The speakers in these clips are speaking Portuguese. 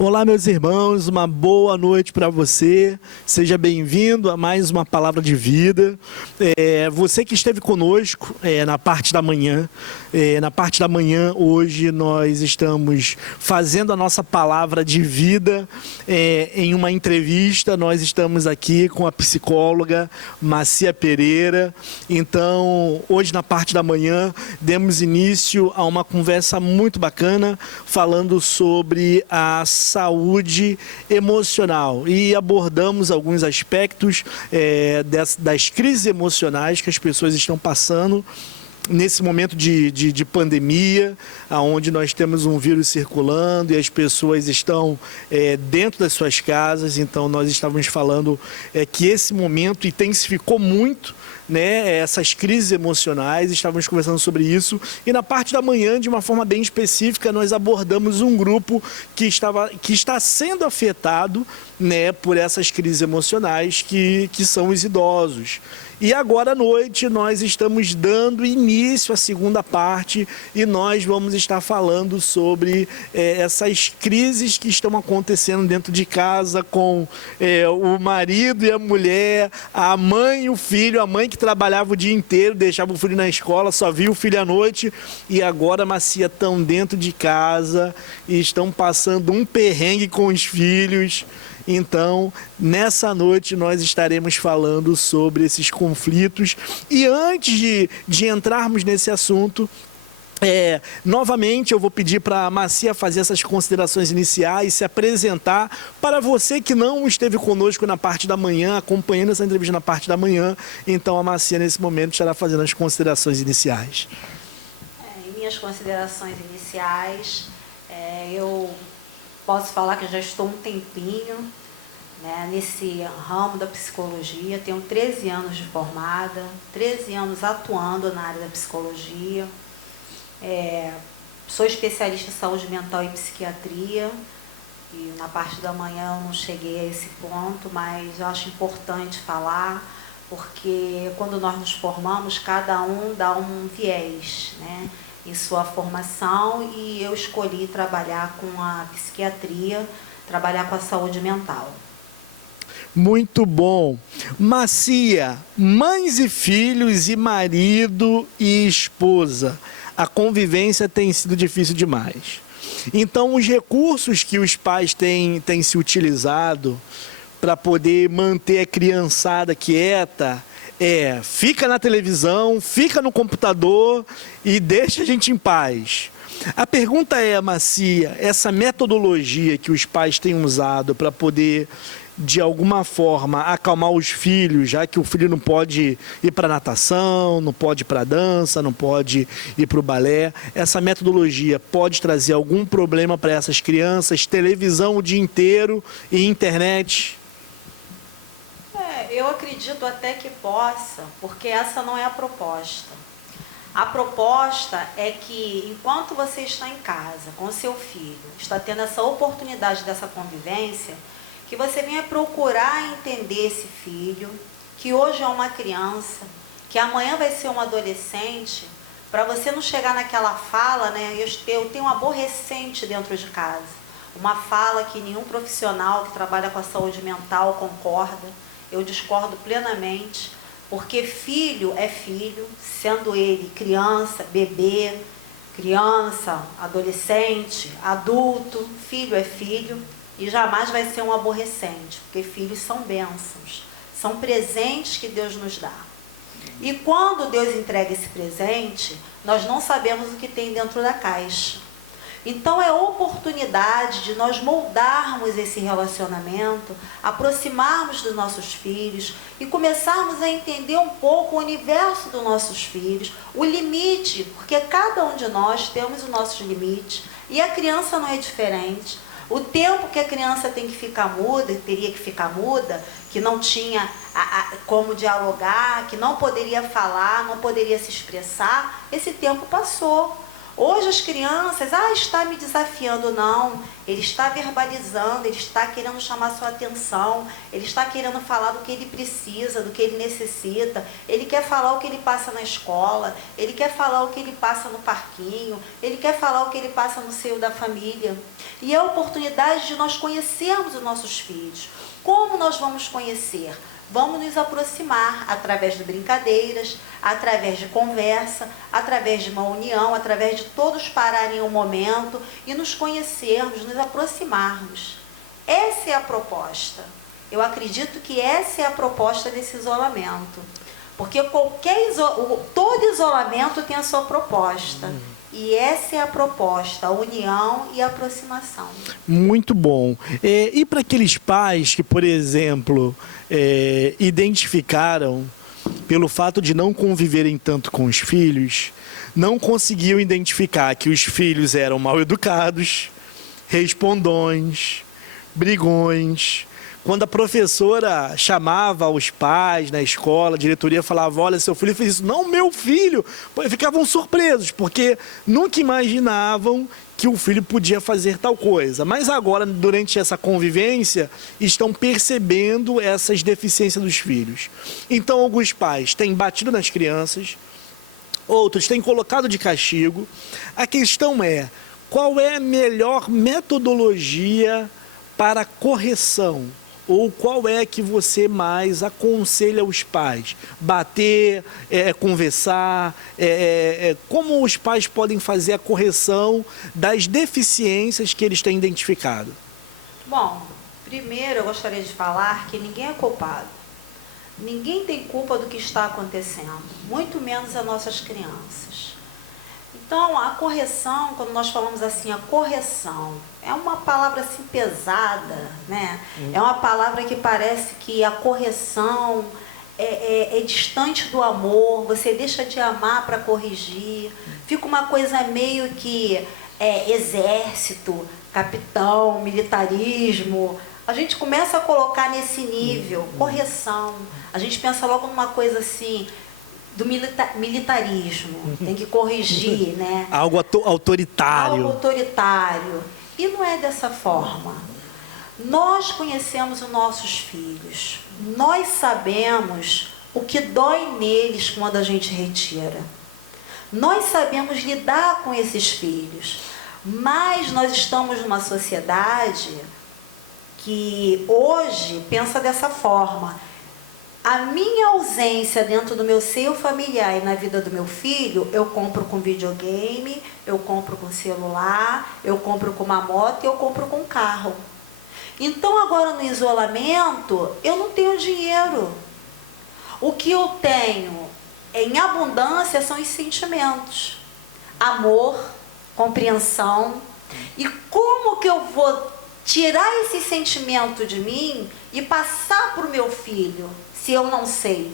Olá, meus irmãos, uma boa noite para você. Seja bem-vindo a mais uma palavra de vida. Você que esteve conosco na parte da manhã, hoje nós estamos fazendo a nossa palavra de vida em uma entrevista. Nós estamos aqui com a psicóloga Macia Pereira. Então, hoje na parte da manhã, demos início a uma conversa muito bacana falando sobre a saúde emocional e abordamos alguns aspectos das crises emocionais que as pessoas estão passando nesse momento de pandemia, onde nós temos um vírus circulando e as pessoas estão dentro das suas casas. Então nós estávamos falando que esse momento intensificou muito, né, essas crises emocionais. Estávamos conversando sobre isso e na parte da manhã, de uma forma bem específica, nós abordamos um grupo que está sendo afetado, né, por essas crises emocionais que são os idosos. E agora à noite nós estamos dando início à segunda parte e nós vamos estar falando sobre essas crises que estão acontecendo dentro de casa com o marido e a mulher, a mãe e o filho, a mãe que trabalhava o dia inteiro, deixava o filho na escola, só via o filho à noite e agora, Macia, estão dentro de casa e estão passando um perrengue com os filhos. Então, nessa noite nós estaremos falando sobre esses conflitos. E antes de entrarmos nesse assunto, novamente eu vou pedir para a Macia fazer essas considerações iniciais, se apresentar para você que não esteve conosco na parte da manhã, acompanhando essa entrevista na parte da manhã. Então, a Macia, nesse momento, estará fazendo as considerações iniciais. Em minhas considerações iniciais, eu posso falar que eu já estou um tempinho, né, nesse ramo da psicologia. Tenho 13 anos de formada, 13 anos atuando na área da psicologia. Sou especialista em saúde mental e psiquiatria. E na parte da manhã eu não cheguei a esse ponto, mas eu acho importante falar, porque quando nós nos formamos, cada um dá um viés, né, em sua formação, e eu escolhi trabalhar com a psiquiatria, trabalhar com a saúde mental. Muito bom. Macia, mães e filhos e marido e esposa, a convivência tem sido difícil demais. Então, os recursos que os pais têm se utilizado para poder manter a criançada quieta fica na televisão, fica no computador e deixa a gente em paz. A pergunta Macia, essa metodologia que os pais têm usado para poder, de alguma forma, acalmar os filhos, já que o filho não pode ir para natação, não pode ir para dança, não pode ir para o balé, essa metodologia pode trazer algum problema para essas crianças? Televisão o dia inteiro e internet? Eu acredito até que possa, porque essa não é a proposta. A proposta é que, enquanto você está em casa com seu filho, está tendo essa oportunidade dessa convivência, que você venha procurar entender esse filho, que hoje é uma criança, que amanhã vai ser um adolescente, para você não chegar naquela fala, né? Eu tenho um aborrecente dentro de casa, uma fala que nenhum profissional que trabalha com a saúde mental concorda. Eu discordo plenamente, porque filho é filho, sendo ele criança, bebê, criança, adolescente, adulto, filho é filho. E jamais vai ser um aborrecente, porque filhos são bênçãos, são presentes que Deus nos dá. E quando Deus entrega esse presente, nós não sabemos o que tem dentro da caixa. Então é oportunidade de nós moldarmos esse relacionamento, aproximarmos dos nossos filhos e começarmos a entender um pouco o universo dos nossos filhos, o limite, porque cada um de nós temos os nossos limites e a criança não é diferente. O tempo que a criança tem que ficar muda, teria que ficar muda, que não tinha como dialogar, que não poderia falar, não poderia se expressar, esse tempo passou. Hoje as crianças, está me desafiando, não. Ele está verbalizando, ele está querendo chamar sua atenção, ele está querendo falar do que ele precisa, do que ele necessita, ele quer falar o que ele passa na escola, ele quer falar o que ele passa no parquinho, ele quer falar o que ele passa no seio da família. E é a oportunidade de nós conhecermos os nossos filhos. Como nós vamos conhecer? Vamos nos aproximar através de brincadeiras, através de conversa, através de uma união, através de todos pararem um momento e nos conhecermos, nos aproximarmos. Essa é a proposta. Eu acredito que essa é a proposta desse isolamento. Porque todo isolamento tem a sua proposta. E essa é a proposta, a união e a aproximação. Muito bom. E para aqueles pais que, por exemplo, identificaram, pelo fato de não conviverem tanto com os filhos, não conseguiam identificar que os filhos eram mal educados, respondões, brigões. Quando a professora chamava os pais na escola, a diretoria falava, olha, seu filho fez isso. Não, meu filho! Ficavam surpresos, porque nunca imaginavam que o filho podia fazer tal coisa. Mas agora, durante essa convivência, estão percebendo essas deficiências dos filhos. Então, alguns pais têm batido nas crianças, outros têm colocado de castigo. A questão é, qual é a melhor metodologia para correção? Ou qual é que você mais aconselha os pais? Bater, conversar, como os pais podem fazer a correção das deficiências que eles têm identificado? Bom, primeiro eu gostaria de falar que ninguém é culpado. Ninguém tem culpa do que está acontecendo, muito menos as nossas crianças. Então, a correção, quando nós falamos assim, a correção, é uma palavra assim pesada, né? É uma palavra que parece que a correção é distante do amor, você deixa de amar para corrigir, fica uma coisa meio que exército, capitão, militarismo. A gente começa a colocar nesse nível, correção. A gente pensa logo numa coisa assim, do militarismo, tem que corrigir, né? Algo autoritário. Algo autoritário. E não é dessa forma. Nós conhecemos os nossos filhos. Nós sabemos o que dói neles quando a gente retira. Nós sabemos lidar com esses filhos. Mas nós estamos numa sociedade que hoje pensa dessa forma. A minha ausência dentro do meu seio familiar e na vida do meu filho, eu compro com videogame, eu compro com celular, eu compro com uma moto e eu compro com carro. Então agora no isolamento, eu não tenho dinheiro. O que eu tenho em abundância são os sentimentos. Amor, compreensão. E como que eu vou tirar esse sentimento de mim e passar para o meu filho? Se eu não sei.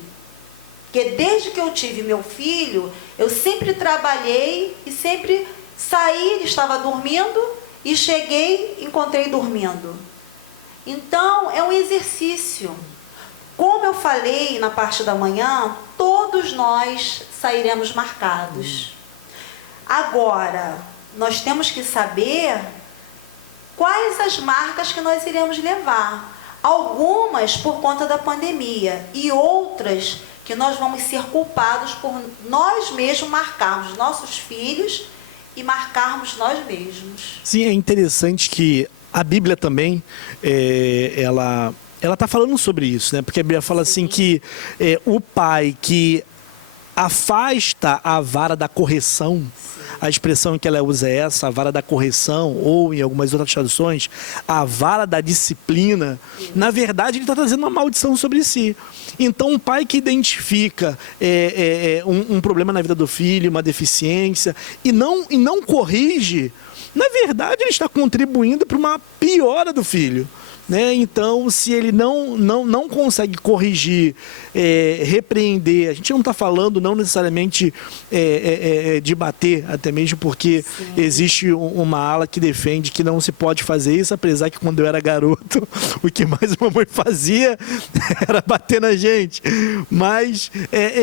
Porque desde que eu tive meu filho, eu sempre trabalhei e sempre saí, ele estava dormindo e cheguei, encontrei dormindo. Então, é um exercício. Como eu falei na parte da manhã, todos nós sairemos marcados. Agora, nós temos que saber quais as marcas que nós iremos levar. Algumas por conta da pandemia e outras que nós vamos ser culpados por nós mesmos marcarmos nossos filhos e marcarmos nós mesmos. Sim, é interessante que a Bíblia também, ela está falando sobre isso, né? Porque a Bíblia fala assim que o pai que afasta a vara da correção, a expressão que ela usa é essa, a vara da correção, ou em algumas outras traduções, a vara da disciplina, na verdade ele está trazendo uma maldição sobre si. Então um pai que identifica um problema na vida do filho, uma deficiência, e não corrige, na verdade ele está contribuindo para uma piora do filho. né? Então, se ele não consegue corrigir, repreender, a gente não está falando não necessariamente de bater, até mesmo porque existe uma ala que defende que não se pode fazer isso, apesar que quando eu era garoto, o que mais a mamãe fazia era bater na gente. Mas,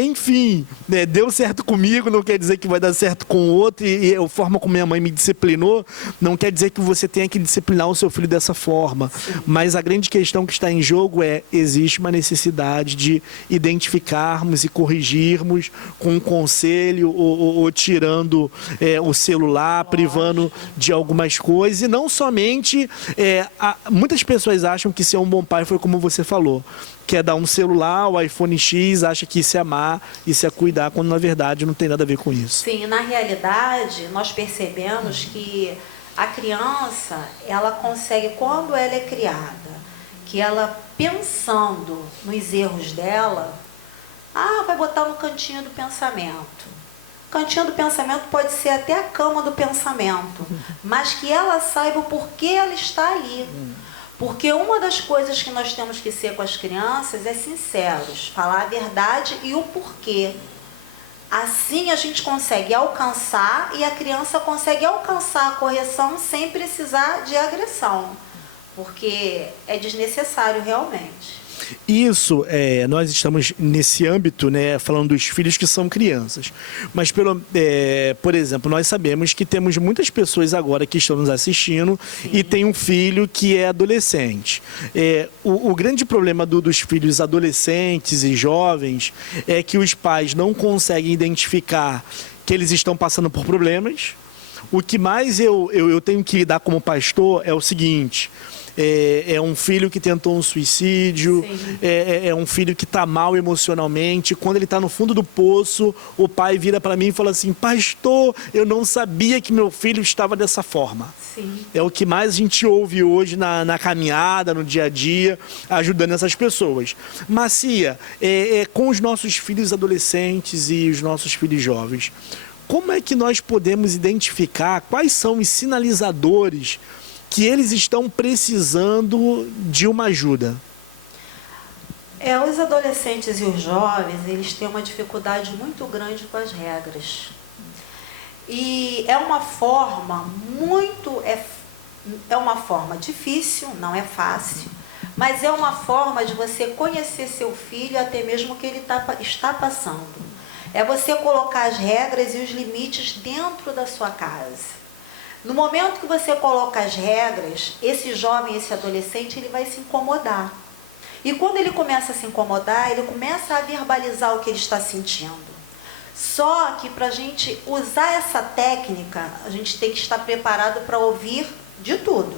enfim, né, deu certo comigo, não quer dizer que vai dar certo com o outro, e a forma como minha mãe me disciplinou, não quer dizer que você tenha que disciplinar o seu filho dessa forma. Mas a grande questão que está em jogo existe uma necessidade de identificarmos e corrigirmos com um conselho ou tirando o celular, privando de algumas coisas. E não somente... muitas pessoas acham que ser um bom pai foi como você falou. Quer dar um celular, o iPhone X, acha que isso é amar, isso é cuidar, quando na verdade não tem nada a ver com isso. Sim, na realidade, nós percebemos que a criança, ela consegue, quando ela é criada, que ela pensando nos erros dela, vai botar no cantinho do pensamento. Cantinho do pensamento pode ser até a cama do pensamento, mas que ela saiba o porquê ela está ali. Porque uma das coisas que nós temos que ser com as crianças é sinceros, falar a verdade e o porquê. Assim a gente consegue alcançar e a criança consegue alcançar a correção sem precisar de agressão, porque é desnecessário realmente. Isso, nós estamos nesse âmbito, né, falando dos filhos que são crianças. Mas, por exemplo, nós sabemos que temos muitas pessoas agora que estão nos assistindo e tem um filho que é adolescente. O grande problema dos filhos adolescentes e jovens é que os pais não conseguem identificar que eles estão passando por problemas. O que mais eu tenho que lidar como pastor é o seguinte... É um filho que tentou um suicídio, é um filho que está mal emocionalmente. Quando ele está no fundo do poço, o pai vira para mim e fala assim: pastor, eu não sabia que meu filho estava dessa forma. Sim. É o que mais a gente ouve hoje na caminhada, no dia a dia, ajudando essas pessoas. Macia, com os nossos filhos adolescentes e os nossos filhos jovens, como é que nós podemos identificar quais são os sinalizadores que eles estão precisando de uma ajuda? Os adolescentes e os jovens, eles têm uma dificuldade muito grande com as regras. E é uma forma difícil, não é fácil, mas é uma forma de você conhecer seu filho, até mesmo o que ele está passando. É você colocar as regras e os limites dentro da sua casa. No momento que você coloca as regras, esse jovem, esse adolescente, ele vai se incomodar. E quando ele começa a se incomodar, ele começa a verbalizar o que ele está sentindo. Só que para a gente usar essa técnica, a gente tem que estar preparado para ouvir de tudo.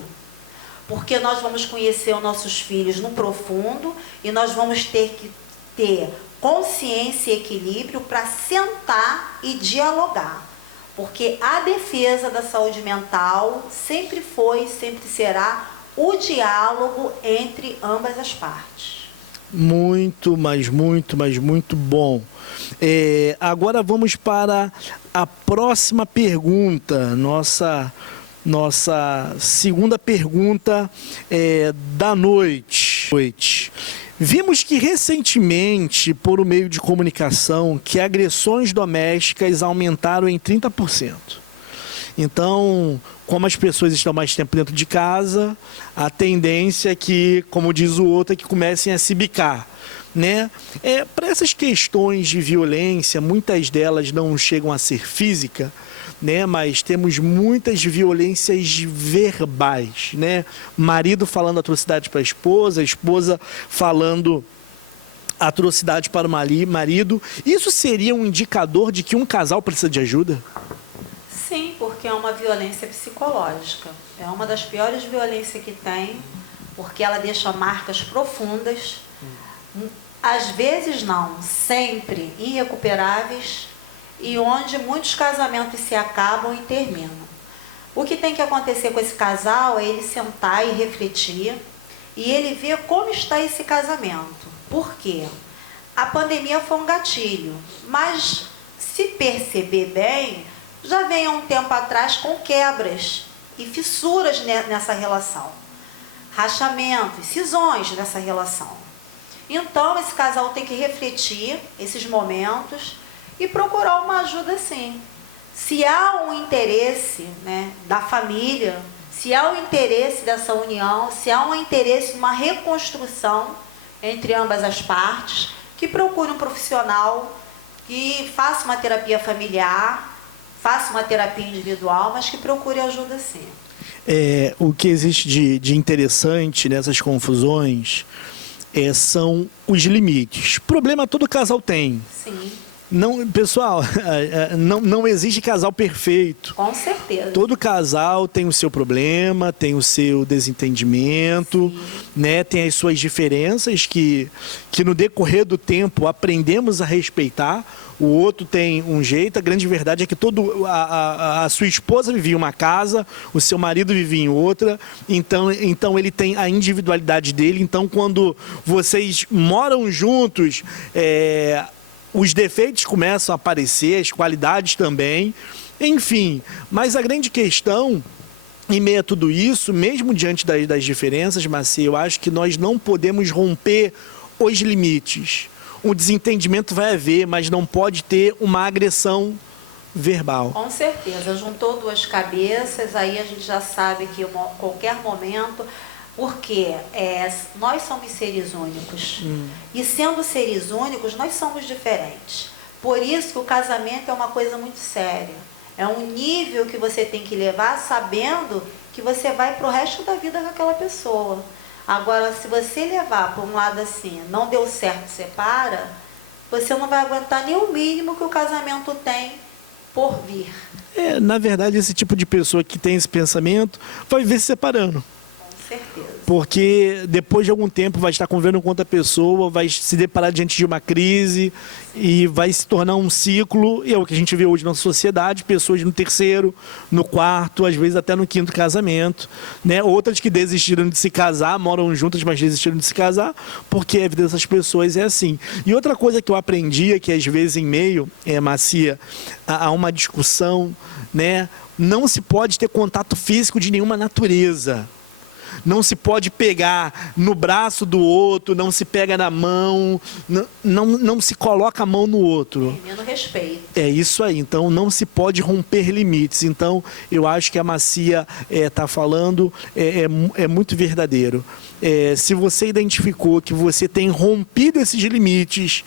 Porque nós vamos conhecer os nossos filhos no profundo e nós vamos ter que ter consciência e equilíbrio para sentar e dialogar. Porque a defesa da saúde mental sempre foi, sempre será o diálogo entre ambas as partes. Muito, mas muito bom. Agora vamos para a próxima pergunta, nossa segunda pergunta da noite. Vimos que recentemente, por um meio de comunicação, que agressões domésticas aumentaram em 30%. Então, como as pessoas estão mais tempo dentro de casa, a tendência é que, como diz o outro, é que comecem a se bicar, né? Para essas questões de violência, muitas delas não chegam a ser física, né? Mas temos muitas violências verbais, né? Marido falando atrocidade para a esposa falando atrocidade para o marido. Isso seria um indicador de que um casal precisa de ajuda? Sim, porque é uma violência psicológica. É uma das piores violências que tem, porque ela deixa marcas profundas, às vezes não, sempre irrecuperáveis, e onde muitos casamentos se acabam e terminam. O que tem que acontecer com esse casal é ele sentar e refletir e ele ver como está esse casamento. Por quê? A pandemia foi um gatilho, mas se perceber bem, já vem há um tempo atrás com quebras e fissuras nessa relação. rachamentos, cisões nessa relação. Então, esse casal tem que refletir esses momentos e procurar uma ajuda, sim. Se há um interesse, né, da família, se há um interesse dessa união, se há um interesse numa reconstrução entre ambas as partes, que procure um profissional que faça uma terapia familiar, faça uma terapia individual, mas que procure ajuda, sim. O que existe de interessante nessas confusões são os limites. Problema todo casal tem. Sim. Não, pessoal, não existe casal perfeito. Com certeza. Todo casal tem o seu problema, tem o seu desentendimento, né? Tem as suas diferenças que no decorrer do tempo aprendemos a respeitar. O outro tem um jeito. A grande verdade é que a sua esposa vivia em uma casa, o seu marido vivia em outra. Então ele tem a individualidade dele. Então, quando vocês moram juntos, os defeitos começam a aparecer, as qualidades também, enfim. Mas a grande questão, em meio a tudo isso, mesmo diante das diferenças, Macia, eu acho que nós não podemos romper os limites. O desentendimento vai haver, mas não pode ter uma agressão verbal. Com certeza. Juntou duas cabeças, aí a gente já sabe que qualquer momento... Porque nós somos seres únicos. E sendo seres únicos, nós somos diferentes. Por isso que o casamento é uma coisa muito séria. É um nível que você tem que levar sabendo que você vai para o resto da vida com aquela pessoa. Agora, se você levar para um lado assim, não deu certo, separa, você não vai aguentar nem o mínimo que o casamento tem por vir. Na verdade, esse tipo de pessoa que tem esse pensamento vai viver se separando. Certeza. Porque depois de algum tempo vai estar convivendo com outra pessoa, vai se deparar diante de uma crise e vai se tornar um ciclo, e é o que a gente vê hoje na sociedade, pessoas no terceiro, no quarto, às vezes até no quinto casamento, né? Outras que desistiram de se casar, moram juntas, mas desistiram de se casar, porque a vida dessas pessoas é assim. E outra coisa que eu aprendi é que às vezes em meio, Macia, a uma discussão, né? Não se pode ter contato físico de nenhuma natureza. Não se pode pegar no braço do outro, não se pega na mão, não se coloca a mão no outro. Termino respeito. É isso aí, então não se pode romper limites. Então eu acho que a Macia está falando é muito verdadeiro. Se você identificou que você tem rompido esses limites,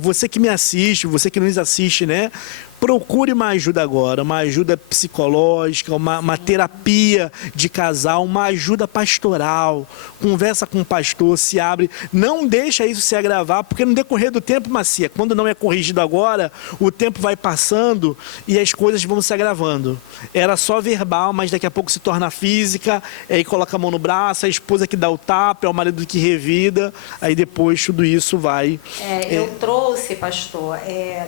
você que me assiste, você que nos assiste, né? Procure uma ajuda agora, uma ajuda psicológica, uma terapia de casal, uma ajuda pastoral. Conversa com o pastor, se abre. Não deixa isso se agravar, porque no decorrer do tempo, Macia, quando não é corrigido agora, o tempo vai passando e as coisas vão se agravando. Era só verbal, mas daqui a pouco se torna física, aí coloca a mão no braço, a esposa que dá o tapa, é o marido que revida, aí depois tudo isso vai... Eu trouxe, pastor,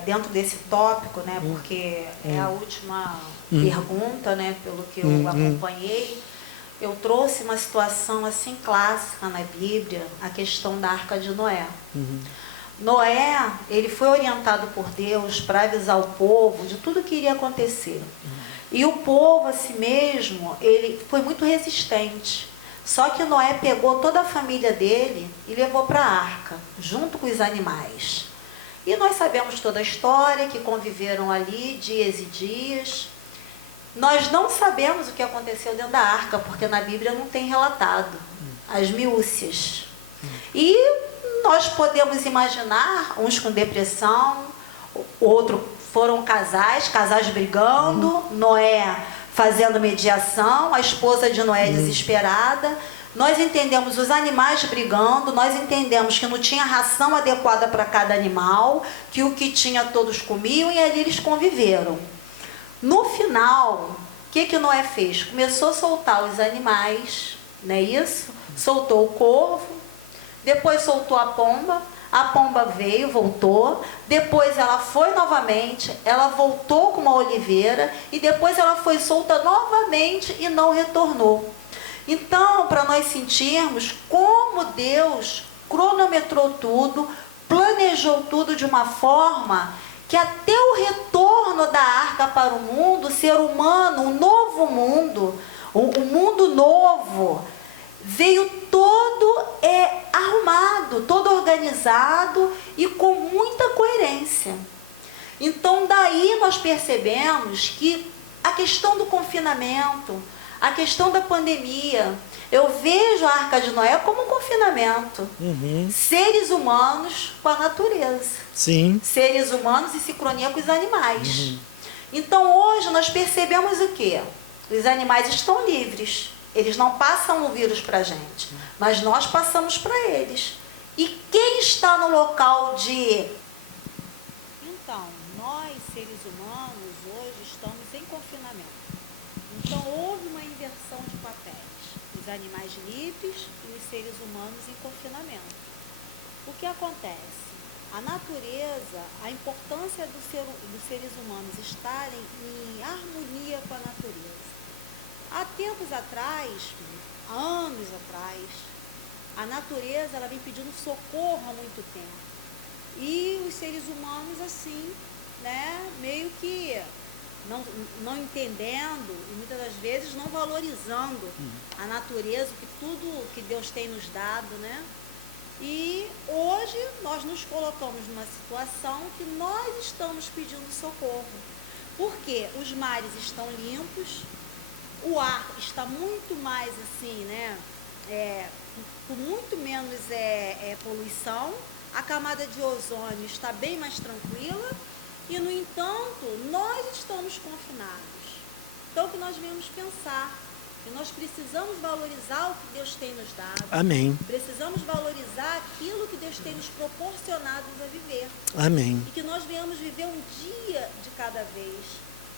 dentro desse tópico, né? Porque é a última pergunta, né, pelo que eu acompanhei, eu trouxe uma situação assim clássica na Bíblia, a questão da Arca de Noé. Noé, ele foi orientado por Deus para avisar o povo de tudo que iria acontecer. E o povo, a si mesmo, ele foi muito resistente. Só que Noé pegou toda a família dele e levou para a arca, junto com os animais. E nós sabemos toda a história, que conviveram ali dias e dias. Nós não sabemos o que aconteceu dentro da arca, porque na Bíblia não tem relatado as miúcias. E nós podemos imaginar, uns com depressão, outro foram casais brigando, Noé fazendo mediação, a esposa de Noé desesperada. Nós entendemos os animais brigando, nós entendemos que não tinha ração adequada para cada animal, que o que tinha todos comiam e ali eles conviveram. No final, o que Noé fez? Começou a soltar os animais, não é isso? Soltou o corvo, depois soltou a pomba veio, voltou, depois ela foi novamente, ela voltou com uma oliveira e depois ela foi solta novamente e não retornou. Então, para nós sentirmos como Deus cronometrou tudo, planejou tudo de uma forma que até o retorno da arca para o mundo, o ser humano, um novo mundo, O mundo novo veio todo arrumado, todo organizado e com muita coerência. Então, daí nós percebemos que a questão do confinamento, a questão da pandemia, eu vejo a Arca de Noé como um confinamento. Seres humanos com a natureza. Sim. Seres humanos em sincronia com os animais. Então, hoje nós percebemos o quê? Os animais estão livres. Eles não passam o vírus para a gente, mas nós passamos para eles. E quem está no local de... Então, nós, seres humanos, hoje estamos em confinamento. Então, houve uma inversão de papéis. Os animais livres e os seres humanos em confinamento. O que acontece? A natureza, a importância dos seres humanos estarem em harmonia com a natureza. Há tempos atrás, anos atrás, a natureza ela vem pedindo socorro há muito tempo. E os seres humanos, assim, né, meio que não entendendo e muitas das vezes não valorizando a natureza, tudo que Deus tem nos dado, né? E hoje nós nos colocamos numa situação que nós estamos pedindo socorro. Porque os mares estão limpos, o ar está muito mais assim, né? Com muito menos poluição, a camada de ozônio está bem mais tranquila e, no entanto, nós estamos confinados. Então, o que nós viemos pensar? Que nós precisamos valorizar o que Deus tem nos dado. Amém. Precisamos valorizar aquilo que Deus tem nos proporcionado a viver. Amém. E que nós venhamos viver um dia de cada vez,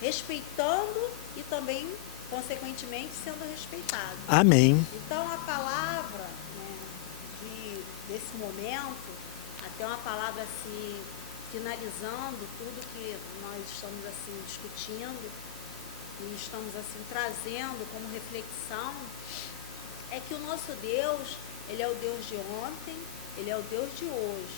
respeitando e também, consequentemente, sendo respeitado. Amém. Então, a palavra, né, desse momento, até uma palavra assim, finalizando tudo que nós estamos assim discutindo, e estamos assim trazendo como reflexão, é que o nosso Deus, Ele é o Deus de ontem, Ele é o Deus de hoje,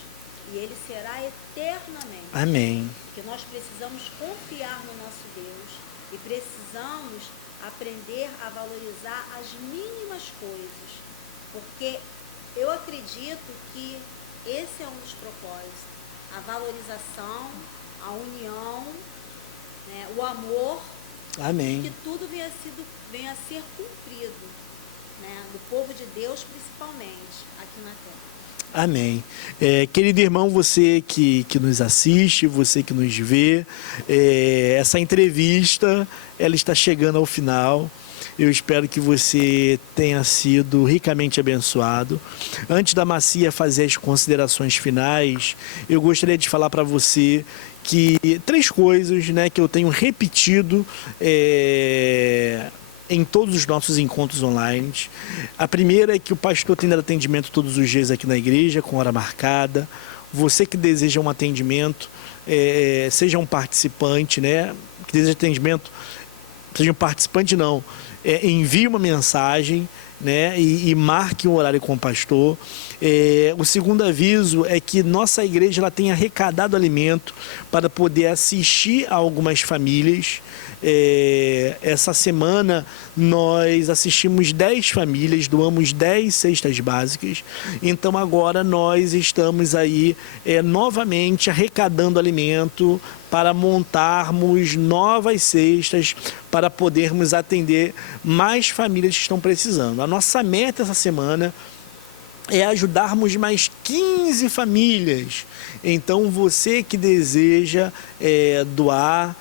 e Ele será eternamente. Amém. Que nós precisamos confiar no nosso Deus e precisamos aprender a valorizar as mínimas coisas, porque eu acredito que esse é um dos propósitos, a valorização, a união, né, o amor. Amém. Que tudo venha a ser cumprido, né, do povo de Deus, principalmente, aqui na terra. Amém. Querido irmão, você que nos assiste, você que nos vê, essa entrevista, ela está chegando ao final. Eu espero que você tenha sido ricamente abençoado. Antes da Macia fazer as considerações finais, eu gostaria de falar para você que 3 coisas, né, que eu tenho repetido em todos os nossos encontros online. A primeira é que o pastor tem dado atendimento todos os dias aqui na igreja, com hora marcada. Você que deseja um atendimento, seja um participante, né, que deseja atendimento, seja um participante não, envie uma mensagem, né, e marque um horário com o pastor. O segundo aviso é que nossa igreja ela tem arrecadado alimento para poder assistir a algumas famílias. Essa semana nós assistimos 10 famílias, doamos 10 cestas básicas. Então agora nós estamos aí novamente arrecadando alimento para montarmos novas cestas para podermos atender mais famílias que estão precisando. A nossa meta essa semana é ajudarmos mais 15 famílias. Então você que deseja doar,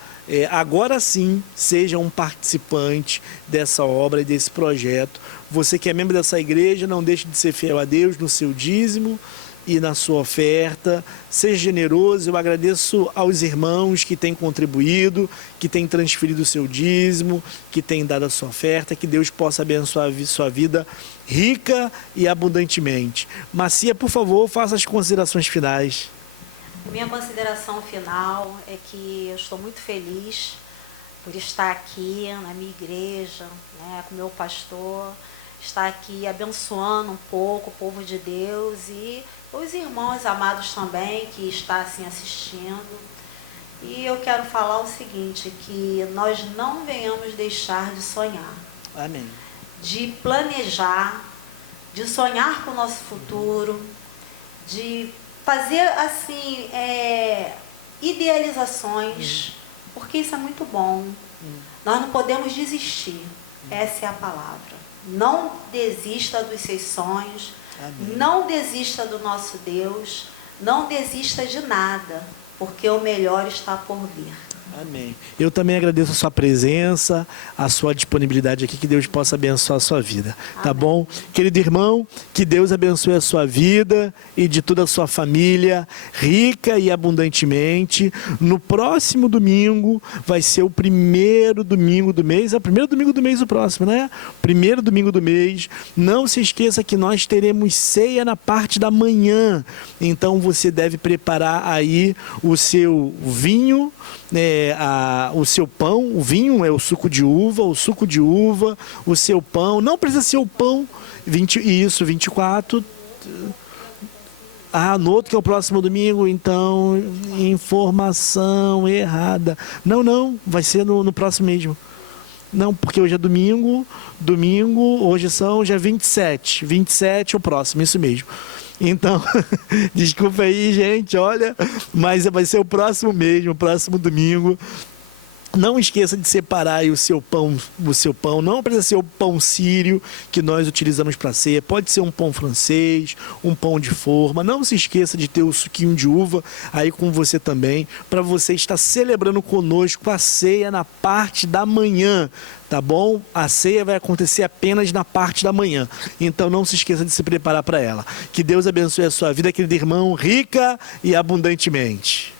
agora sim, seja um participante dessa obra e desse projeto. Você que é membro dessa igreja, não deixe de ser fiel a Deus no seu dízimo e na sua oferta. Seja generoso. Eu agradeço aos irmãos que têm contribuído, que têm transferido o seu dízimo, que têm dado a sua oferta. Que Deus possa abençoar a sua vida rica e abundantemente. Macia, por favor, faça as considerações finais. Minha consideração final é que eu estou muito feliz por estar aqui na minha igreja, né, com o meu pastor, estar aqui abençoando um pouco o povo de Deus e os irmãos amados também que estão assim assistindo. E eu quero falar o seguinte, que nós não venhamos deixar de sonhar. Amém. De planejar, de sonhar com o nosso futuro, de fazer assim idealizações, porque isso é muito bom. Nós não podemos desistir. Essa é a palavra. Não desista dos seus sonhos. Amém. Não desista do nosso Deus. Não desista de nada, porque o melhor está por vir. Amém. Eu também agradeço a sua presença, a sua disponibilidade aqui, que Deus possa abençoar a sua vida. Amém. Tá bom? Querido irmão, que Deus abençoe a sua vida e de toda a sua família, rica e abundantemente. No próximo domingo, vai ser o primeiro domingo do mês, é o primeiro domingo do mês o próximo, né? Primeiro domingo do mês. Não se esqueça que nós teremos ceia na parte da manhã. Então você deve preparar aí o seu vinho, o seu pão. O vinho é o suco de uva, o seu pão, não precisa ser o pão 24. No outro que é o próximo domingo, então, informação errada. Não, vai ser no próximo mesmo. Não, porque hoje é domingo, hoje já 27 é o próximo, isso mesmo. Então, desculpa aí, gente, olha, mas vai ser o próximo mesmo, o próximo domingo. Não esqueça de separar aí o seu pão, não precisa ser o pão sírio que nós utilizamos para ceia, pode ser um pão francês, um pão de forma. Não se esqueça de ter o suquinho de uva aí com você também, para você estar celebrando conosco a ceia na parte da manhã, tá bom? A ceia vai acontecer apenas na parte da manhã, então não se esqueça de se preparar para ela. Que Deus abençoe a sua vida, querido irmão, rica e abundantemente.